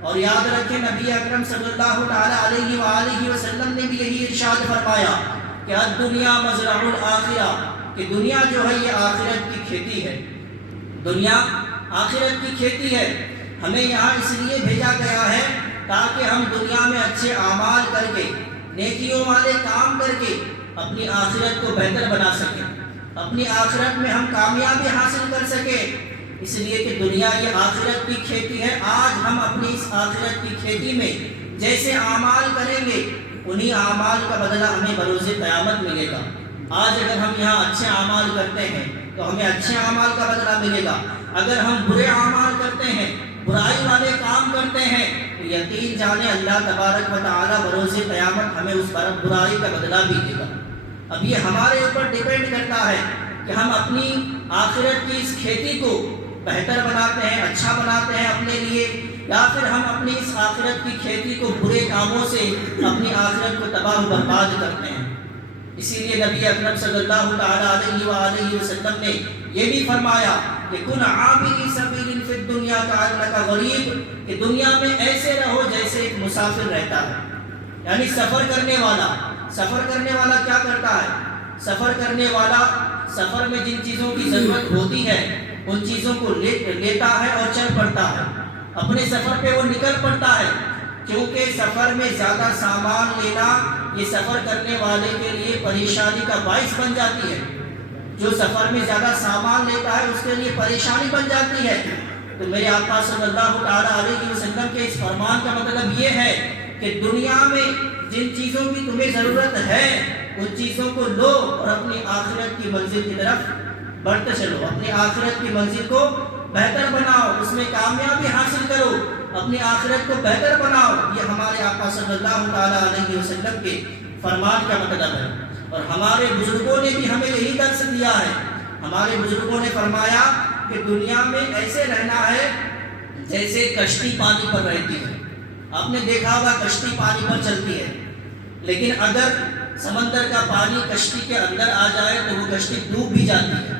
اور یاد رکھیں نبی اکرم صلی اللہ تعالیٰ علیہ وآلہ وسلم نے بھی یہی ارشاد فرمایا کہ الدنیا مزرع الآخرہ، کہ دنیا جو ہے یہ آخرت کی کھیتی ہے، دنیا آخرت کی کھیتی ہے۔ ہمیں یہاں اس لیے بھیجا گیا ہے تاکہ ہم دنیا میں اچھے اعمال کر کے، نیکیوں والے کام کر کے اپنی آخرت کو بہتر بنا سکیں، اپنی آخرت میں ہم کامیابی حاصل کر سکیں۔ اس لیے کہ دنیا یہ آخرت کی کھیتی ہے۔ آج ہم اپنی اس آخرت کی کھیتی میں جیسے اعمال کریں گے انہی اعمال کا بدلہ ہمیں بروز قیامت ملے گا۔ آج اگر ہم یہاں اچھے اعمال کرتے ہیں تو ہمیں اچھے اعمال کا بدلہ ملے گا، اگر ہم برے اعمال کرتے ہیں، برائی والے کام کرتے ہیں، تو یقین جانے اللہ تبارک و تعالی بروز قیامت ہمیں اس برائی کا بدلہ بھی دے گا۔ اب یہ ہمارے اوپر ڈیپینڈ کرتا ہے کہ ہم اپنی آخرت کی اس کھیتی کو بہتر بناتے ہیں، اچھا بناتے ہیں اپنے لیے، یا پھر ہم اپنی اس آخرت کی کھیتی کو برے کاموں سے اپنی آخرت کو تباہ و برباد کرتے ہیں۔ اسی لیے نبی اکرم صلی اللہ تعالیٰ علیہ وآلہ وسلم نے یہ بھی فرمایا کہ کن عابری سبیل فی الدنیا کأنک غریب، کہ دنیا میں ایسے رہو جیسے ایک مسافر رہتا ہے، یعنی سفر کرنے والا۔ سفر کرنے والا کیا کرتا ہے؟ سفر کرنے والا سفر میں جن چیزوں کی ضرورت ہوتی ہے ان چیزوں کو لیتا ہے اور چل پڑتا ہے، اپنے سفر پہ وہ نکل پڑتا ہے، کیونکہ سفر میں زیادہ سامان لینا یہ سفر کرنے والے کے لیے پریشانی کا باعث بن جاتی ہے۔ جو سفر میں زیادہ سامان لیتا ہے اس کے لیے پریشانی بن جاتی ہے۔ تو میرے آقا صلی اللہ تعالیٰ علیہ وسلم کے اس فرمان کا مطلب یہ ہے کہ دنیا میں جن چیزوں کی تمہیں ضرورت ہے ان چیزوں کو لو اور اپنی آخرت کی منزل کی طرف بڑھتے چلو، اپنی آخرت کی منزل کو بہتر بناؤ، اس میں کامیابی حاصل کرو، اپنی آخرت کو بہتر بناؤ۔ یہ ہمارے آقا صلی اللہ تعالیٰ علیہ وسلم کے فرمان کا مطلب ہے۔ اور ہمارے بزرگوں نے بھی ہمیں یہی درس دیا ہے۔ ہمارے بزرگوں نے فرمایا کہ دنیا میں ایسے رہنا ہے جیسے کشتی پانی پر رہتی ہے۔ آپ نے دیکھا ہوگا کشتی پانی پر چلتی ہے، لیکن اگر سمندر کا پانی کشتی کے اندر آ جائے تو وہ کشتی ڈوب بھی جاتی ہے،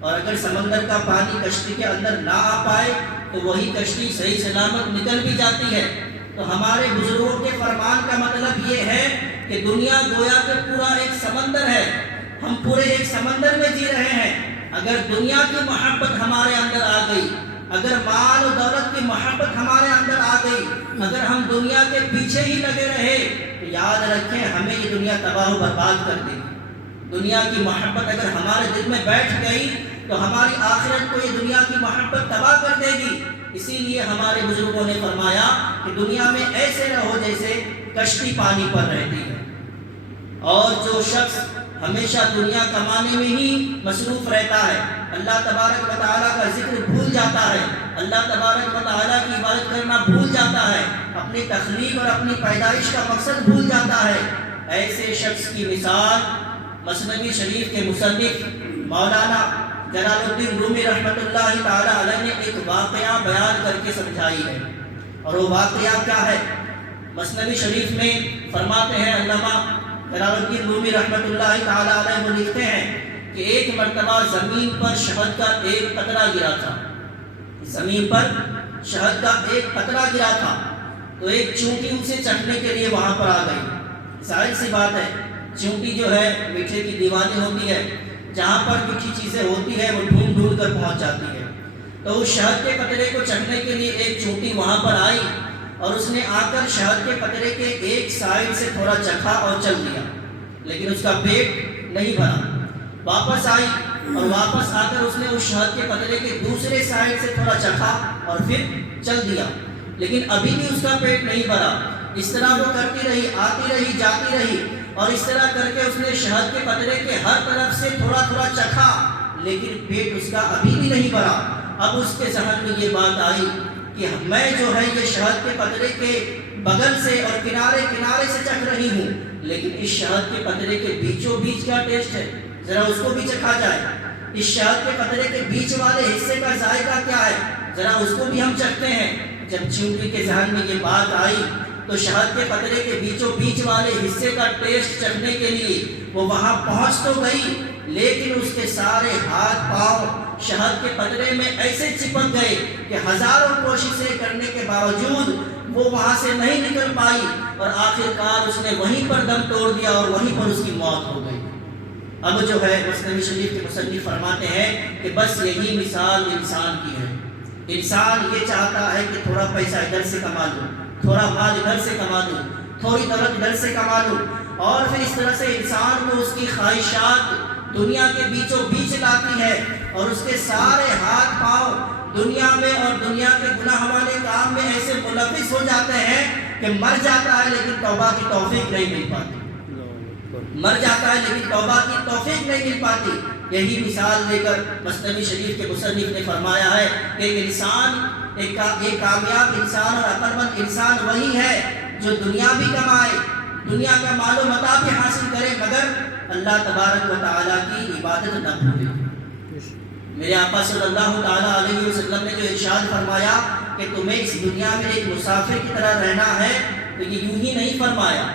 اور اگر سمندر کا پانی کشتی کے اندر نہ آ پائے تو وہی کشتی صحیح سلامت نکل بھی جاتی ہے۔ تو ہمارے بزرگوں کے فرمان کا مطلب یہ ہے کہ دنیا گویا کہ پورا ایک سمندر ہے، ہم پورے ایک سمندر میں جی رہے ہیں۔ اگر دنیا کی محبت ہمارے اندر آ گئی، اگر مال و دولت کی محبت ہمارے اندر آ گئی، اگر ہم دنیا کے پیچھے ہی لگے رہے تو یاد رکھیں ہمیں یہ دنیا تباہ و برباد کر دے گی۔ دنیا کی محبت اگر ہمارے دل میں بیٹھ گئی تو ہماری آخرت کو یہ دنیا کی محبت تباہ کر دے گی۔ اسی لیے ہمارے بزرگوں نے فرمایا کہ دنیا میں ایسے رہو جیسے کشتی پانی پر رہتی ہے۔ اور جو شخص ہمیشہ دنیا کمانے میں ہی مصروف رہتا ہے، اللہ تبارک و تعالیٰ کا ذکر بھول جاتا ہے، اللہ تبارک و تعالیٰ کی عبادت کرنا بھول جاتا ہے، اپنی تخلیق اور اپنی پیدائش کا مقصد بھول جاتا ہے، ایسے شخص کی مثال مثنوی شریف کے مصنف مولانا جلال الدین رومی رحمۃ اللہ تعالیٰ علیہ نے ایک واقعہ بیان کر کے سمجھائی ہے۔ اور وہ واقعہ کیا ہے؟ مثنوی شریف میں فرماتے ہیں علامہ جلال الدین رومی رحمۃ اللہ تعالیٰ علیہ، وہ لکھتے ہیں کہ ایک مرتبہ زمین پر شہد کا ایک قطرہ گرا تھا، زمین پر شہد کا ایک قطرہ گرا تھا، تو ایک چونٹی اسے چکھنے کے لیے وہاں پر آ گئی۔ ظاہر سی بات ہے، چونٹی جو ہے میٹھے کی دیوانی ہوتی ہے، جہاں پر میٹھی چیزیں ہوتی ہے وہ ڈھونڈ ڈھونڈ کر پہنچ جاتی ہے۔ تو اس شہد کے قطرے کو چکھنے کے لیے ایک چونٹی وہاں پر آئی اور اس نے آ کر شہد کے قطرے کے ایک سائڈ سے تھوڑا چکھا اور چل دیا، لیکن اس کا پیٹ نہیں بھرا۔ واپس آئی اور واپس آ کر اس نے اس شہد کے قطرے کے دوسرے سائڈ سے تھوڑا چکھا اور پھر چل دیا، لیکن ابھی بھی اس کا پیٹ نہیں بھرا۔ اس طرح وہ کرتی رہی، آتی رہی، جاتی رہی، اور اس طرح کر کے اس نے شہد کے قطرے کے ہر طرف سے تھوڑا تھوڑا چکھا، لیکن پیٹ اس کا ابھی بھی نہیں بھرا۔ اب اس کے ذہن میں یہ بات آئی کہ میں جو ہے یہ شہد کے قطرے کے بغل سے اور کنارے کنارے سے چکھ رہی ہوں، لیکن اس شہد کے قطرے کے بیچوں بیچ کیا ٹیسٹ ہے، ذرا اس کو بھی چکھا جائے۔ اس شہد کے قطرے کے بیچ والے حصے کا ذائقہ کیا ہے، ذرا اس کو بھی ہم چکھتے ہیں۔ جب چونٹی کے ذہن میں یہ بات آئی تو شہد کے قطرے کے بیچوں بیچ والے حصے کا ٹیسٹ چکھنے کے لیے وہ وہاں پہنچ تو گئی، لیکن اس کے سارے ہاتھ پاؤں شہد کے قطرے میں ایسے چپک گئے کہ ہزاروں کوششیں کرنے کے باوجود وہ وہاں سے نہیں نکل پائی، اور آخر کار اس نے وہیں پر دم توڑ دیا اور وہیں پر اس کی موت ہو گئی۔ اب جو ہے مثنوی شریف کے مصنف فرماتے ہیں کہ بس یہی مثال انسان کی ہے۔ انسان یہ چاہتا ہے کہ تھوڑا پیسہ ادھر سے کما لوں، تھوڑا مال ادھر سے کما لوں، تھوڑی دولت ادھر سے کما لوں، اور پھر اس طرح سے انسان کو اس کی خواہشات دنیا کے بیچوں بیچ لاتی ہے، اور اس کے سارے ہاتھ پاؤں دنیا میں اور دنیا کے گناہ والے کام میں ایسے ملوث ہو جاتے ہیں کہ مر جاتا ہے لیکن توبہ کی توفیق نہیں مل پاتی، مر جاتا ہے لیکن توبہ کی توفیق نہیں مل پاتی۔ یہی مثال لے کر مثنوی شریف کے مصنف نے فرمایا ہے کہ ایک انسان، ایک کامیاب انسان اور عقل مند انسان وہی ہے جو دنیا بھی کمائے، دنیا کا مال و متاع بھی حاصل کرے، مگر اللہ تبارک و تعالیٰ کی عبادت نہ بھولے۔ میرے آقا صلی اللہ تعالیٰ علیہ وسلم نے جو ارشاد فرمایا کہ تمہیں اس دنیا میں ایک مسافر کی طرح رہنا ہے، تو یہ یوں ہی نہیں فرمایا،